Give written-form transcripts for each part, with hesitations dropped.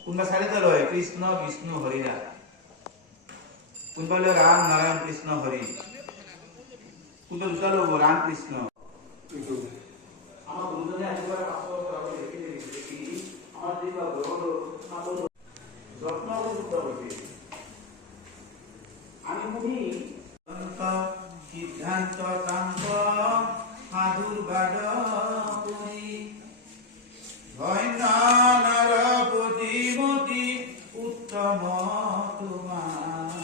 কোনবা চাৰিটা লয় কৃষ্ণ বিষ্ণু হৰি নাম কোনবা লয় ৰাম নাৰায়ণ কৃষ্ণ হৰি কোনবা দুটা ল'ব ৰাম কৃষ্ণ আমাৰ গুৰুজনে আজিবাৰ পাছৰ পৰা দেখি আমাৰ যিবা যত্ন কৰি আমি শুনি সিদ্ধান্ত কান্ত সাধুৰ বাদ কৰি ধন্য নৰ বুদ্ধিমতী উত্তম তোমাৰ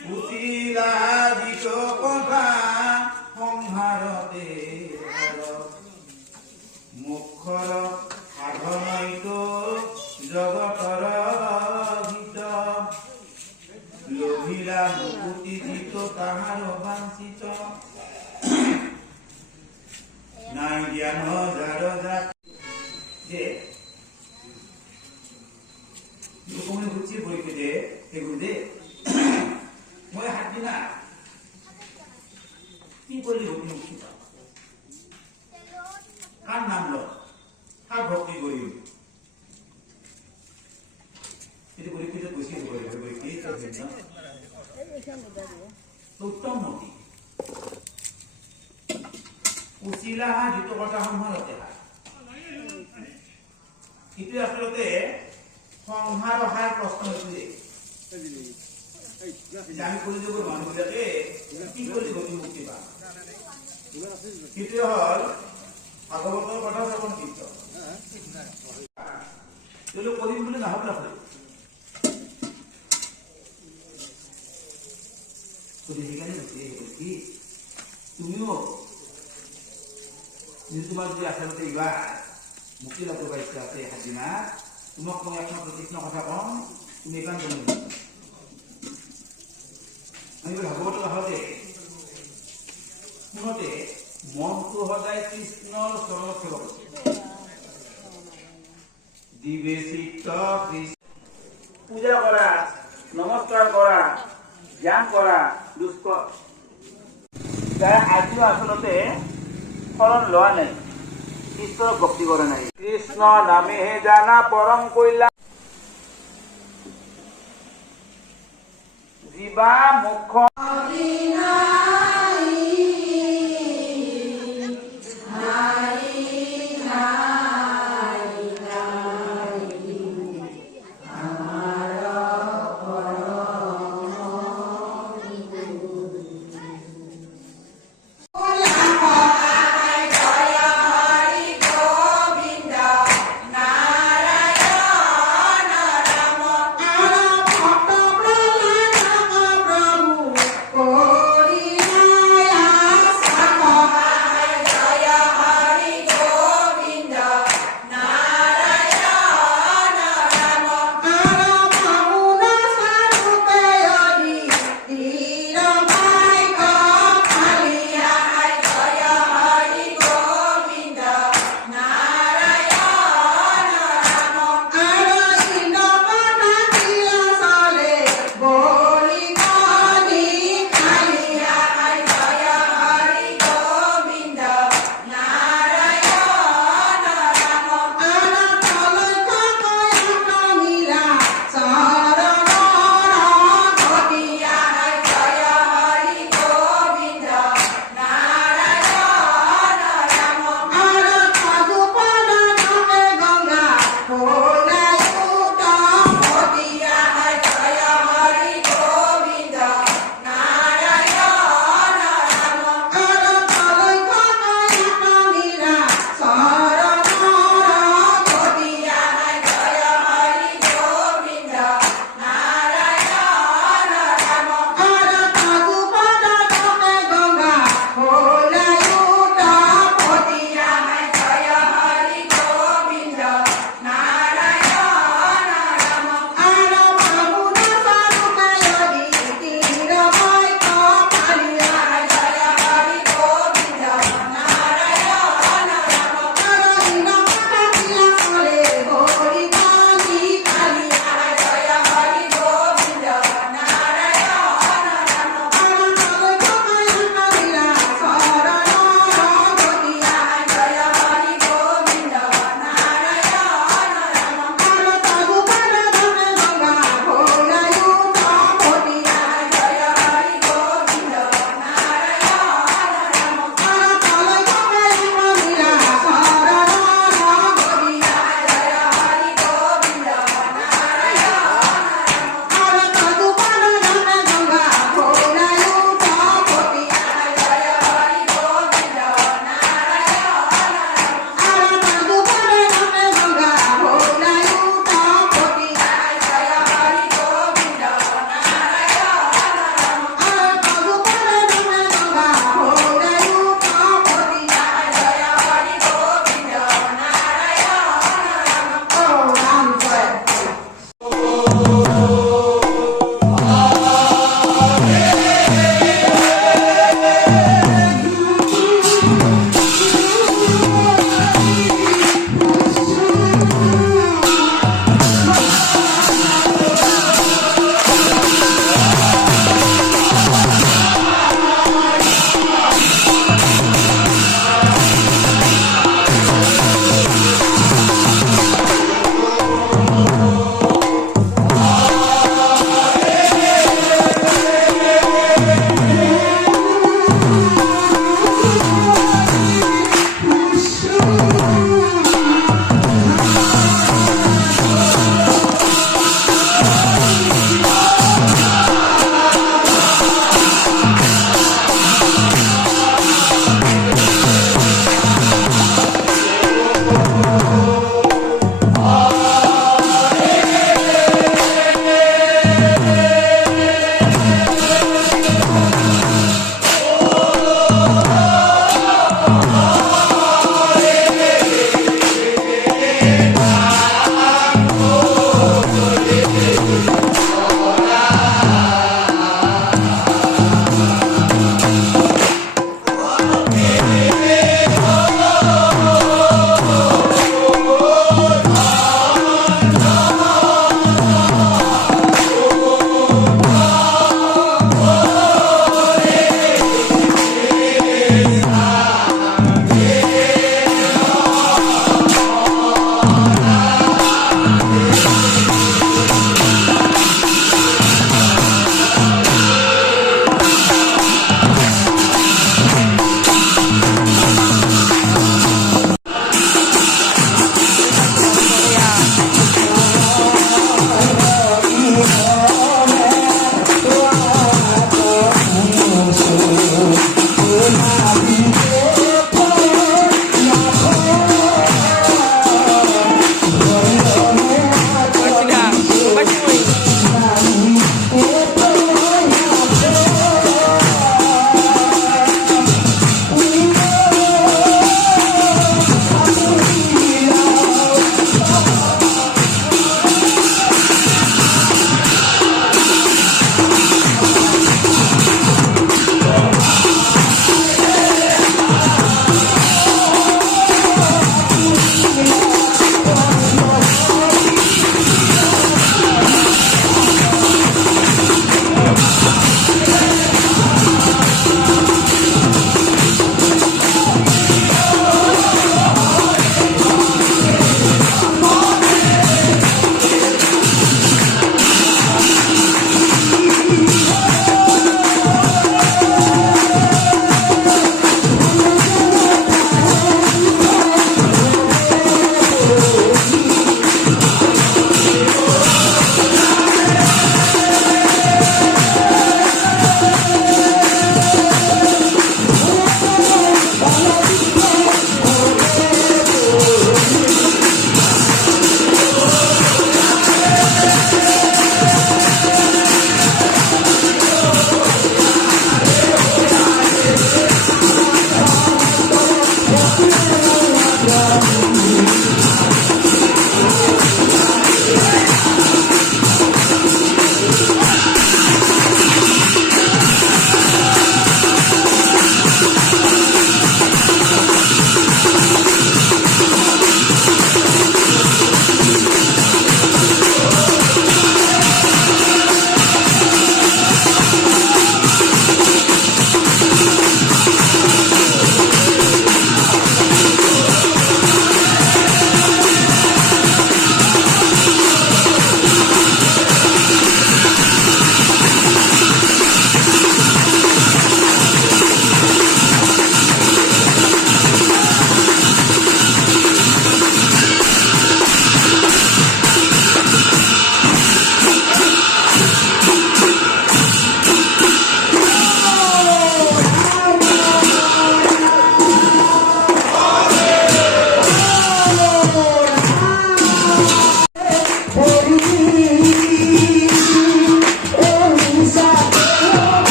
পুতিলাদিত কথা সংহাৰতে মুখৰ সাধনৈত জগতৰ হিত লোভিলা মুকুতি দিত তাহাৰ বাঞ্ছিত নাই জ্ঞান যাৰ যাক যে লোকমনে বুঝছি বইকে দে এগুলো দে মই হাত দিনা কি করলি ভক্তি মুক্তি পাও কার নাম লো কার ভক্তি করি এটি পরীক্ষিত বসে বই কি করবেন না উত্তম মতি উচিলা যিটো কথা সংহাৰতে ইটো আসলতে সংহার অহাৰ প্ৰশ্ন হৈছে আমি কলিযুগৰ মানুহবিলাকে কি কৰি গতি মুক্তি পাম সেইটো হল ভাগৱতৰ কথা শ্ৰৱণ কীৰ্তন তেওঁলোক কৰিম বুলি নাভাবিলা কি তুমিও তোমাৰ যদি আচলতে এইবাৰ মুক্তি লাভ কৰিব ইচ্ছা আছে হাজিনা তোমাক মই একমাত্ৰ কৃষ্ণ কথা কম তুমি একান্ত আমি ভাগৱত আহোঁতে শুনোতে মনটো সদায় কৃষ্ণৰ চৰণত সেৱা কৰিছে দিবেচিত পূজা কৰা নমস্কাৰ কৰা জ্ঞান কৰা দুষ্কৰ তাই আজিও আচলতে শৰণ লোৱা নাই ঈশ্বৰক ভক্তি কৰা নাই কৃষ্ণ নামেহে জানা পৰম কল্যাণ জীৱা মুখ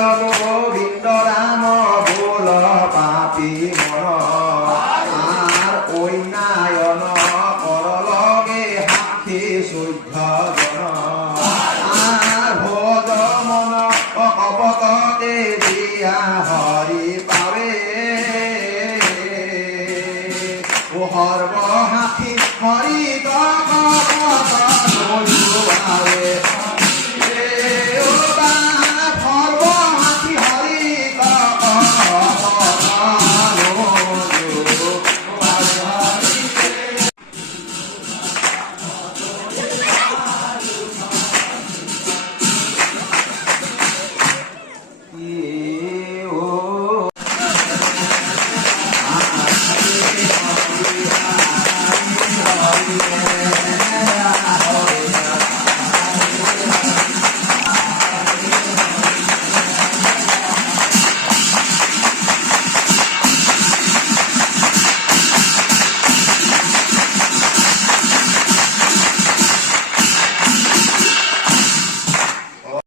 গোবিন্দ রাম বল পাপী মন আর ওই নায়ন কর লগে হাতী শুদ্ধ জন আর ভোজ মন কপটতে দিয়া হরি পাবে ও হর্ব হাতী হরি তবে Oh